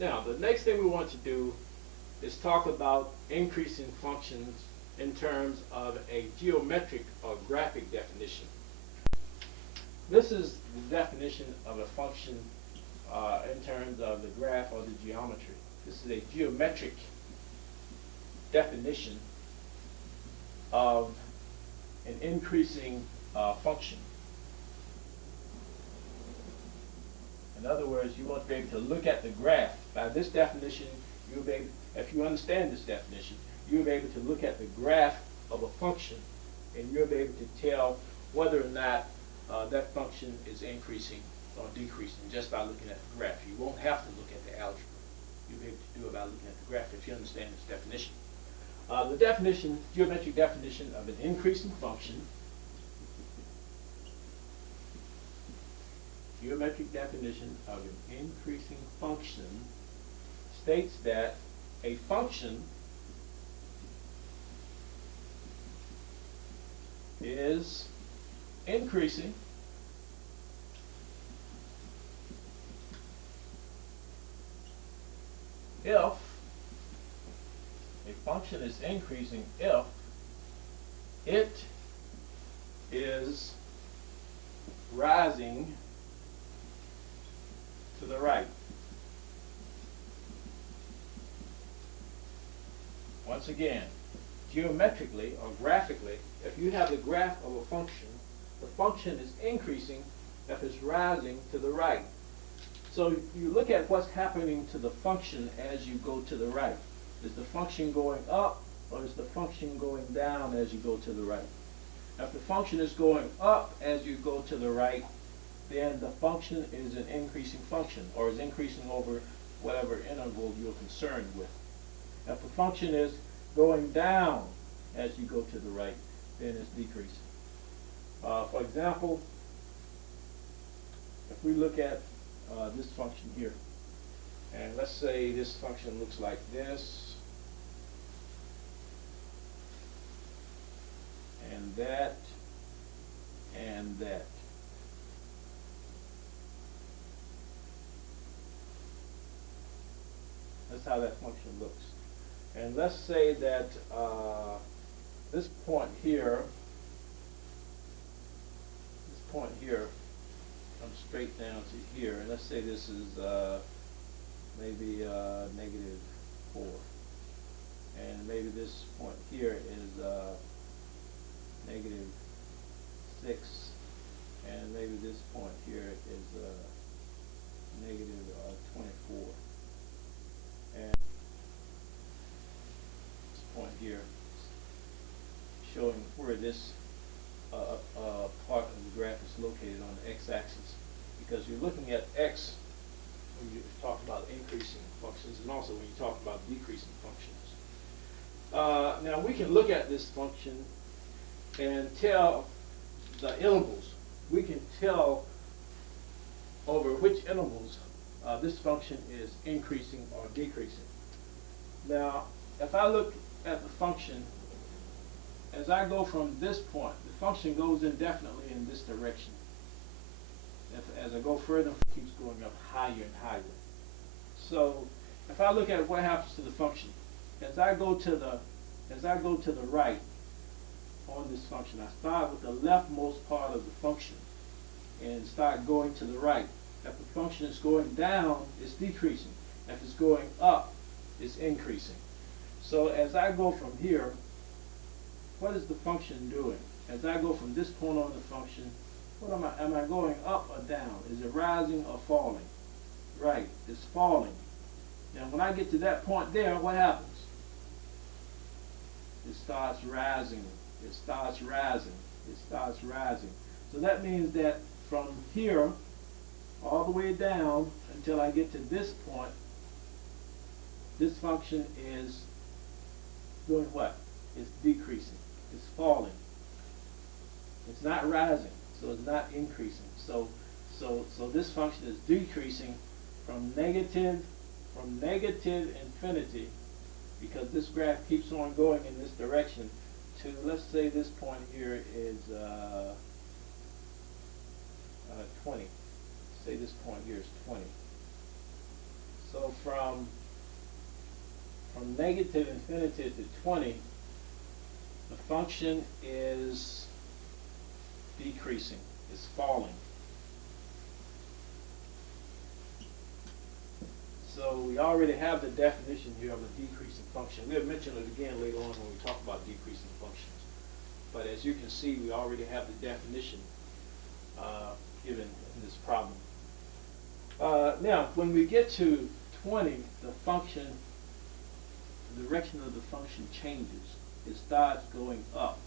Now, the next thing we want to do is talk about increasing functions in terms of a geometric or graphic definition. This is the definition of a function in terms of the graph or the geometry. This is a geometric definition of an increasing function. In other words, you want to be able to look at the graph. By this definition, you'll be able, if you understand this definition, you'll be able to look at the graph of a function, and you'll be able to tell whether or not that function is increasing or decreasing just by looking at the graph. You won't have to look at the algebra. You'll be able to do it by looking at the graph if you understand this definition. The definition, geometric definition of an increasing function. Geometric definition of an increasing function states that a function is increasing if a function is increasing if it is rising to the right. Once again, geometrically or graphically, if you have the graph of a function, the function is increasing if it's rising to the right. So you look at what's happening to the function as you go to the right. Is the function going up or is the function going down as you go to the right? If the function is going up as you go to the right, then the function is an increasing function, or is increasing over whatever interval you're concerned with. If the function is going down as you go to the right, then it's decreasing. For example, if we look at this function here, and let's say this function looks like this, and that, and that. That's how that function looks. And let's say that this point here comes straight down to here. And let's say this is maybe -4. And maybe this point here is -6. And maybe this point here is -24. And this point here showing where this part of the graph is located on the x-axis, because you're looking at x when you talk about increasing functions, and also when you talk about decreasing functions. Now we can look at this function and tell the intervals. We can tell over which intervals this function is increasing or decreasing. Now, if I look at the function, as I go from this point, the function goes indefinitely in this direction. As I go further, it keeps going up higher and higher. So, if I look at what happens to the function, as I go to the right on this function, I start with the leftmost part of the function and start going to the right. If the function is going down, it's decreasing. If it's going up, it's increasing. So as I go from here, what is the function doing? As I go from this point on the function, what am I going up or down? Is it rising or falling? Right, it's falling. Now when I get to that point there, what happens? It starts rising. It starts rising. It starts rising. So that means that from here all the way down until I get to this point, this function is doing what? It's decreasing. It's falling. It's not rising, so it's not increasing. So this function is decreasing from negative infinity, because this graph keeps on going in this direction, to, let's say this point here is 20. Say this point here is 20. So from from negative infinity to 20, the function is decreasing, is falling. So we already have the definition here of a decreasing function. We'll mention it again later on when we talk about decreasing functions. But as you can see, we already have the definition given in this problem. Now, when we get to 20, the function, the direction of the function changes. It starts going up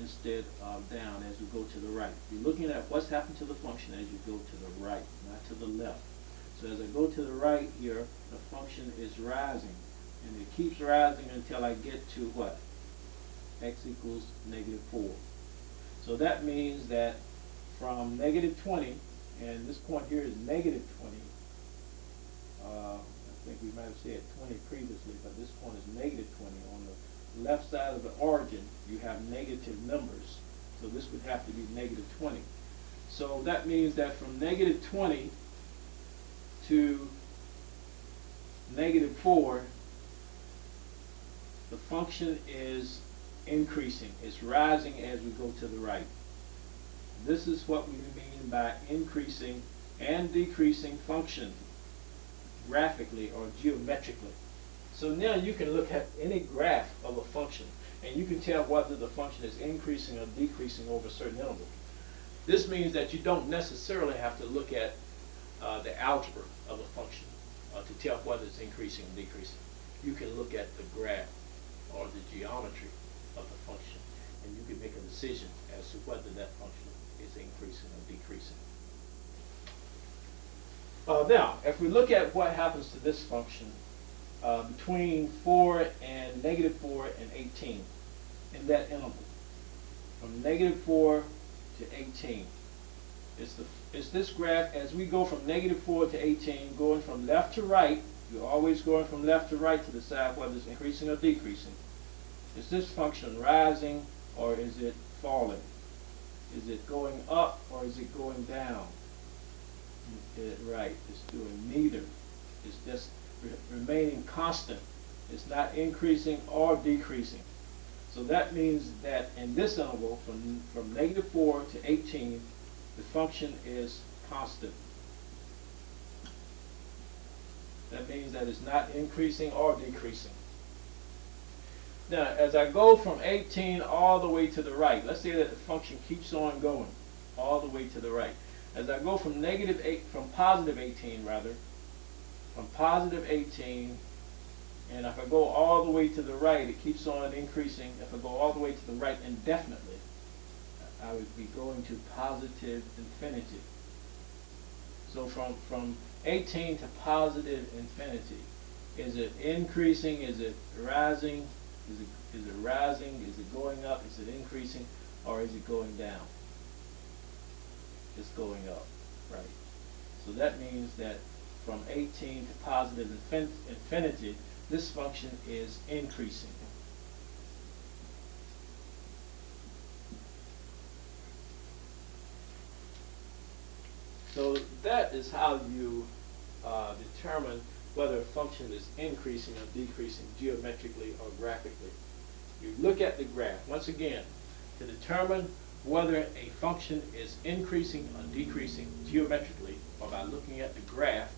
instead of down as we go to the right. You're looking at what's happened to the function as you go to the right, not to the left. So as I go to the right here, the function is rising. And it keeps rising until I get to what? X equals -4. So that means that from -20, and this point here is -20. I think we might have said 20 previously, but this point is -20. On the left side of the origin, you have negative numbers. So this would have to be -20. So that means that from -20 to -4, the function is increasing. It's rising as we go to the right. This is what we mean by increasing and decreasing function graphically or geometrically. So now you can look at any graph of a function and you can tell whether the function is increasing or decreasing over a certain interval. This means that you don't necessarily have to look at the algebra of a function to tell whether it's increasing or decreasing. You can look at the graph or the geometry of the function and you can make a decision as to whether that function is increasing or decreasing. Now, if we look at what happens to this function between 4 and -4 and 18, in that interval, from -4 to 18, it's this graph as we go from -4 to 18, going from left to right. You're always going from left to right to decide whether it's increasing or decreasing. Is this function rising or is it falling? Is it going up or is it going down? Right, it's doing neither. It's just remaining constant. It's not increasing or decreasing. So that means that in this interval, from -4 to 18, the function is constant. That means that it's not increasing or decreasing. Now, as I go from 18 all the way to the right, let's say that the function keeps on going all the way to the right. As I go from positive 18 rather, from positive 18, and if I go all the way to the right, it keeps on increasing. If I go all the way to the right indefinitely, I would be going to positive infinity. So from 18 to positive infinity, is it increasing? Is it rising? Is it rising? Is it going up? Is it increasing? Or is it going down? It's going up, right? So that means that from 18 to positive infinity, this function is increasing. So that is how you determine whether a function is increasing or decreasing geometrically or graphically. You look at the graph. Once again, to determine whether a function is increasing or decreasing geometrically or by looking at the graph,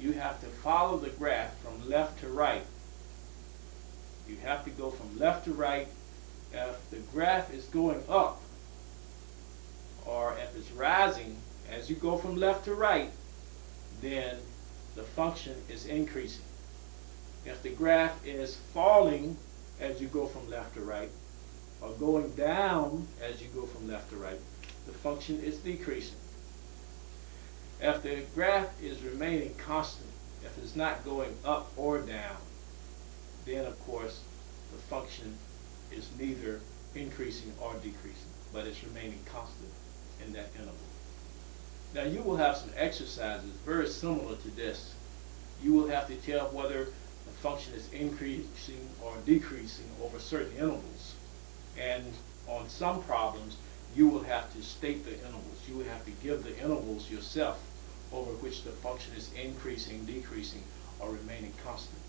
you have to follow the graph from left to right. You have to go from left to right. If the graph is going up or if it's rising as you go from left to right, then the function is increasing. If the graph is falling as you go from left to right, or going down as you go from left to right, the function is decreasing. If the graph is remaining constant, if it's not going up or down, then of course the function is neither increasing or decreasing, but it's remaining constant in that interval. Now you will have some exercises very similar to this. You will have to tell whether the function is increasing or decreasing over certain intervals. And on some problems, you will have to state the intervals. You will have to give the intervals yourself over which the function is increasing, decreasing, or remaining constant.